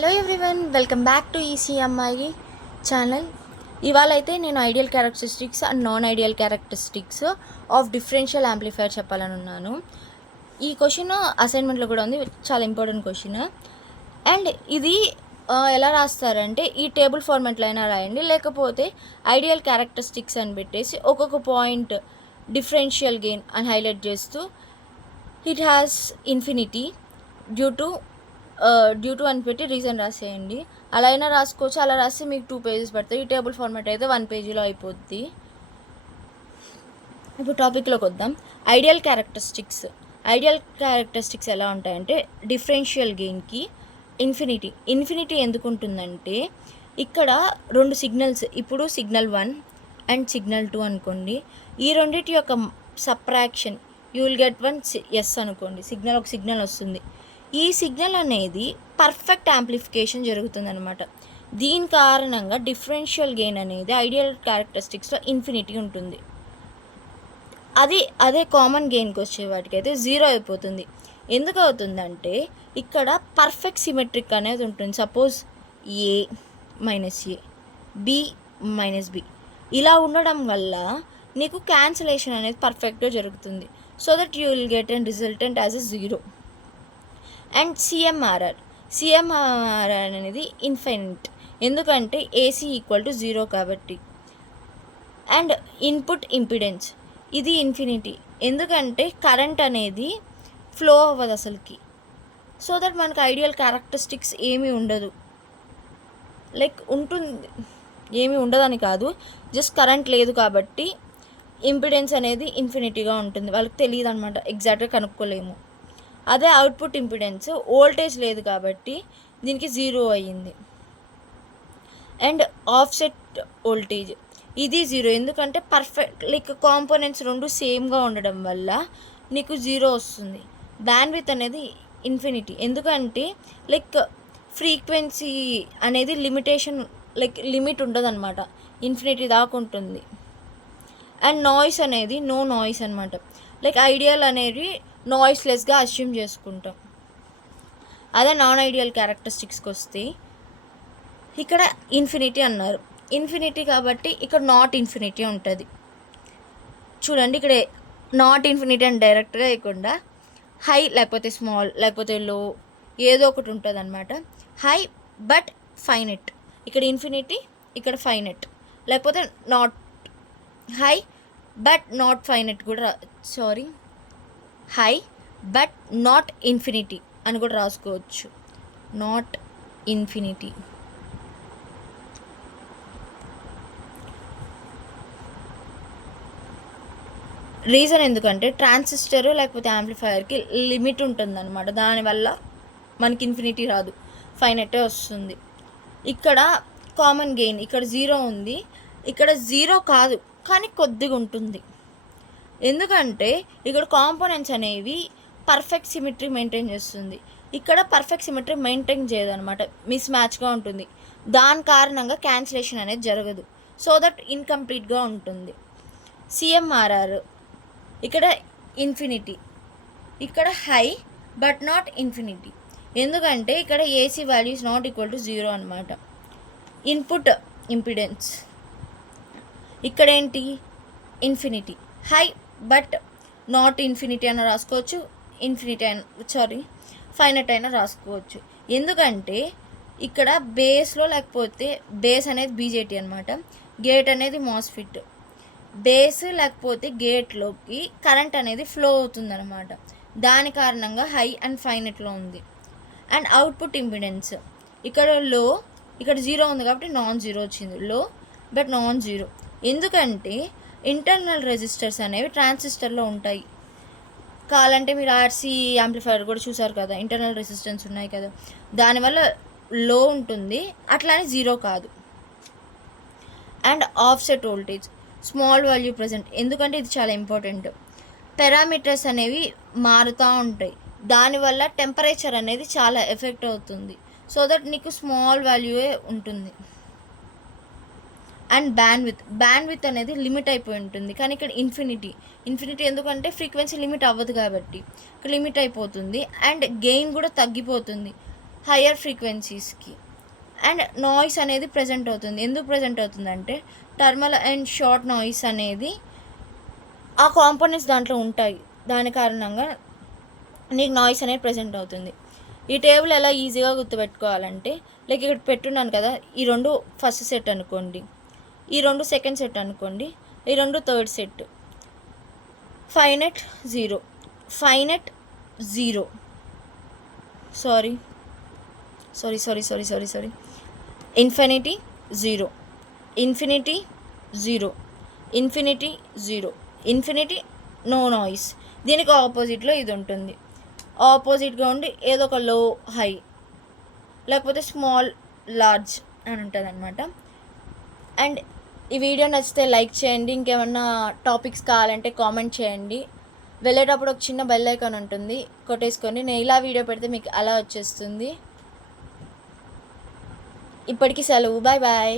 Hello everyone, welcome back to ECMI channel. ఇవాళ అయితే నేను ideal characteristics and non ideal characteristics of differential amplifier చెప్పాలని ఉన్నాను. ఈ క్వశ్చన్ అసైన్మెంట్లో కూడా ఉంది, చాలా ఇంపార్టెంట్ క్వశ్చన్. అండ్ ఇది ఎలా రాస్తారంటే ఈ టేబుల్ ఫార్మాట్లో అయినా రాయండి, లేకపోతే ఐడియల్ క్యారెక్టరిస్టిక్స్ అని పెట్టేసి ఒక్కొక్క పాయింట్ డిఫరెన్షియల్ గెయిన్ అని హైలైట్ చేస్తూ it has infinity due to అని పెట్టి రీజన్ రాసేయండి. అలా అయినా రాసుకోవచ్చు, అలా రాస్తే మీకు 2 పేజెస్ పడతాయి. ఈ టేబుల్ ఫార్మాట్ అయితే 1 పేజీలో అయిపోద్ది. ఇప్పుడు టాపిక్లోకి వద్దాం. ఐడియల్ క్యారెక్టరిస్టిక్స్ ఎలా ఉంటాయంటే డిఫరెన్షియల్ గెయిన్కి ఇన్ఫినిటీ ఎందుకు ఉంటుందంటే ఇక్కడ 2 సిగ్నల్స్, ఇప్పుడు సిగ్నల్ 1 అండ్ సిగ్నల్ 2 అనుకోండి. ఈ రెండింటి యొక్క subtraction you will get 1 S అనుకోండి. ఒక సిగ్నల్ వస్తుంది. ఈ సిగ్నల్ అనేది పర్ఫెక్ట్ యాంప్లిఫికేషన్ జరుగుతుందన్నమాట. దీని కారణంగా డిఫరెన్షియల్ గెయిన్ అనేది ఐడియల్ క్యారెక్టరిస్టిక్స్లో ఇన్ఫినిటీ ఉంటుంది. అదే కామన్ గెయిన్కి వచ్చే వాటికైతే 0 అయిపోతుంది. ఎందుకు అవుతుందంటే ఇక్కడ పర్ఫెక్ట్ సిమెట్రిక్ అనేది ఉంటుంది. సపోజ్ ఏ మైనస్ ఏ, బి మైనస్ బి ఇలా ఉండడం వల్ల నీకు క్యాన్సిలేషన్ అనేది పర్ఫెక్ట్గా జరుగుతుంది. So that you will get and resultant as a 0. And CMRR అనేది ఇన్ఫైనైట్, ఎందుకంటే ఏసీ ఈక్వల్ టు 0 కాబట్టి. అండ్ ఇన్పుట్ ఇంపిడెన్స్ ఇది ఇన్ఫినిటీ, ఎందుకంటే కరెంట్ అనేది ఫ్లో అవ్వదు అసలుకి. సో దట్ మనకు ఐడియల్ క్యారెక్టరిస్టిక్స్ ఏమీ ఉండదు. ఉంటుంది, ఏమీ ఉండదని కాదు, జస్ట్ కరెంట్ లేదు కాబట్టి ఇంపిడెన్స్ అనేది ఇన్ఫినిటీగా ఉంటుంది. వాళ్ళకి తెలియదు అనమాట, ఎగ్జాక్ట్గా కనుక్కోలేము. అదే అవుట్పుట్ ఇంపిడెన్స్ వోల్టేజ్ లేదు కాబట్టి దీనికి 0 అయ్యింది. అండ్ ఆఫ్సెట్ వోల్టేజ్ ఇది 0, ఎందుకంటే పర్ఫెక్ట్ కాంపోనెంట్స్ 2 సేమ్గా ఉండడం వల్ల నీకు 0 వస్తుంది. బ్యాండ్విడ్త్ అనేది ఇన్ఫినిటీ, ఎందుకంటే ఫ్రీక్వెన్సీ అనేది లిమిట్ ఉండదు అనమాట, ఇన్ఫినిటీ దాకా ఉంటుంది. అండ్ నాయిస్ అనేది నో నాయిస్ అనమాట. ఐడియల్ అనేది నాయిస్లెస్గా అస్యూమ్ చేసుకుంటాం. అదే నాన్ ఐడియల్ క్యారెక్టరిస్టిక్స్కి వస్తే ఇక్కడ ఇన్ఫినిటీ అన్నారు. ఇన్ఫినిటీ కాబట్టి ఇక్కడ నాట్ ఇన్ఫినిటీ ఉంటుంది. చూడండి, ఇక్కడ నాట్ ఇన్ఫినిటీ అని డైరెక్ట్గా వేయకుండా హై లేకపోతే స్మాల్ లేకపోతే లో ఏదో ఒకటి ఉంటుంది అనమాట. హై బట్ ఫైనెట్, ఇక్కడ ఇన్ఫినిటీ, ఇక్కడ ఫైనెట్. లేకపోతే not high but not finite కూడా హై బట్ నాట్ ఇన్ఫినిటీ అని కూడా రాసుకోవచ్చు. Not infinity. రీజన్ ఎందుకంటే ట్రాన్సిస్టర్ లేకపోతే యాంప్లిఫైయర్కి లిమిట్ ఉంటుందన్నమాట, దానివల్ల మనకి ఇన్ఫినిటీ రాదు, ఫైనెటే వస్తుంది. ఇక్కడ కామన్ గెయిన్, ఇక్కడ 0 ఉంది, ఇక్కడ 0 కాదు కానీ కొద్దిగా ఉంటుంది. ఎందుకంటే ఇక్కడ కాంపోనెంట్స్ అనేవి పర్ఫెక్ట్ సిమెట్రీ మెయింటైన్ చేస్తుంది, ఇక్కడ పర్ఫెక్ట్ సిమెట్రీ మెయింటైన్ చేయదన్నమాట, మిస్ మ్యాచ్గా ఉంటుంది. దాని కారణంగా క్యాన్సిలేషన్ అనేది జరగదు, సో దట్ ఇన్కంప్లీట్గా ఉంటుంది. సిఎంఆర్ఆర్ ఇక్కడ ఇన్ఫినిటీ, ఇక్కడ హై బట్ నాట్ ఇన్ఫినిటీ, ఎందుకంటే ఇక్కడ AC values not equal to 0 అనమాట. ఇన్పుట్ ఇంపిడెన్స్ ఇక్కడ ఏంటి infinity, high but not infinity అయినా రాసుకోవచ్చు, ఫైనట్ అయినా రాసుకోవచ్చు. ఎందుకంటే ఇక్కడ బేస్లో లేకపోతే బేస్ అనేది బీజేటీ అనమాట, గేట్ అనేది మాస్ఫిట్. బేస్ లేకపోతే గేట్లోకి కరెంట్ అనేది ఫ్లో అవుతుందన్నమాట, దాని కారణంగా హై అండ్ ఫైనట్లో ఉంది. అండ్ అవుట్పుట్ ఇంపిడెన్స్ ఇక్కడ లో, ఇక్కడ 0 ఉంది కాబట్టి నాన్ 0 వచ్చింది, లో బట్ నాన్ 0, ఎందుకంటే ఇంటర్నల్ రెసిస్టర్స్ అనేవి ట్రాన్సిస్టర్లో ఉంటాయి. కావాలంటే మీరు ఆర్సీ యాంప్లిఫైయర్ కూడా చూసారు కదా, ఇంటర్నల్ రెసిస్టెన్స్ ఉన్నాయి కదా, దానివల్ల లో ఉంటుంది, అట్లానే 0 కాదు. And offset voltage small value present, ఎందుకంటే ఇది చాలా ఇంపార్టెంట్. పారామీటర్స్ అనేవి మారుతూ ఉంటాయి, దానివల్ల టెంపరేచర్ అనేది చాలా ఎఫెక్ట్ అవుతుంది, సో దట్ నీకు స్మాల్ వాల్యూయే ఉంటుంది. అండ్ బ్యాండ్విడ్త్ అనేది లిమిట్ అయిపోయి ఉంటుంది, కానీ ఇక్కడ ఇన్ఫినిటీ ఎందుకంటే ఫ్రీక్వెన్సీ లిమిట్ అవ్వదు కాబట్టి ఇక్కడ లిమిట్ అయిపోతుంది. అండ్ గెయిన్ కూడా తగ్గిపోతుంది, హయ్యర్ ఫ్రీక్వెన్సీస్కి. అండ్ నాయిస్ అనేది ప్రెజెంట్ అవుతుంది. ఎందుకు ప్రెజెంట్ అవుతుందంటే టర్మల్ అండ్ షార్ట్ నాయిస్ అనేది ఆ కాంపోనెంట్స్ దాంట్లో ఉంటాయి. దాని కారణంగా నీకు నాయిస్ అనేది ప్రెజెంట్ అవుతుంది. ఈ టేబుల్ ఎలా ఈజీగా గుర్తుపెట్టుకోవాలంటే లైక్ ఇక్కడ పెట్టున్నాను కదా, ఈ 2 ఫస్ట్ సెట్ అనుకోండి, ఈ 2 సెకండ్ సెట్ అనుకోండి, ఈ 2 third set. 5 net 0, 5 net 0, sorry, infinity 0, infinity 0, infinity 0, infinity no noise. దీనికి ఆపోజిట్లో ఇది ఉంటుంది. ఆపోజిట్గా ఉండి ఏదో ఒక లో హై లేకపోతే స్మాల్ లార్జ్ అని ఉంటుంది అనమాట. అండ్ ఈ వీడియో నచ్చితే లైక్ చేయండి. ఇంకేమన్నా టాపిక్స్ కావాలంటే కామెంట్ చేయండి. వెళ్ళేటప్పుడు ఒక చిన్న బెల్ ఐకాన్ ఉంటుంది, కొట్టేసుకొని నేను ఇలా వీడియో పెడితే మీకు అలా వచ్చేస్తుంది. ఇప్పటికీ సెలవు, బాయ్ బాయ్.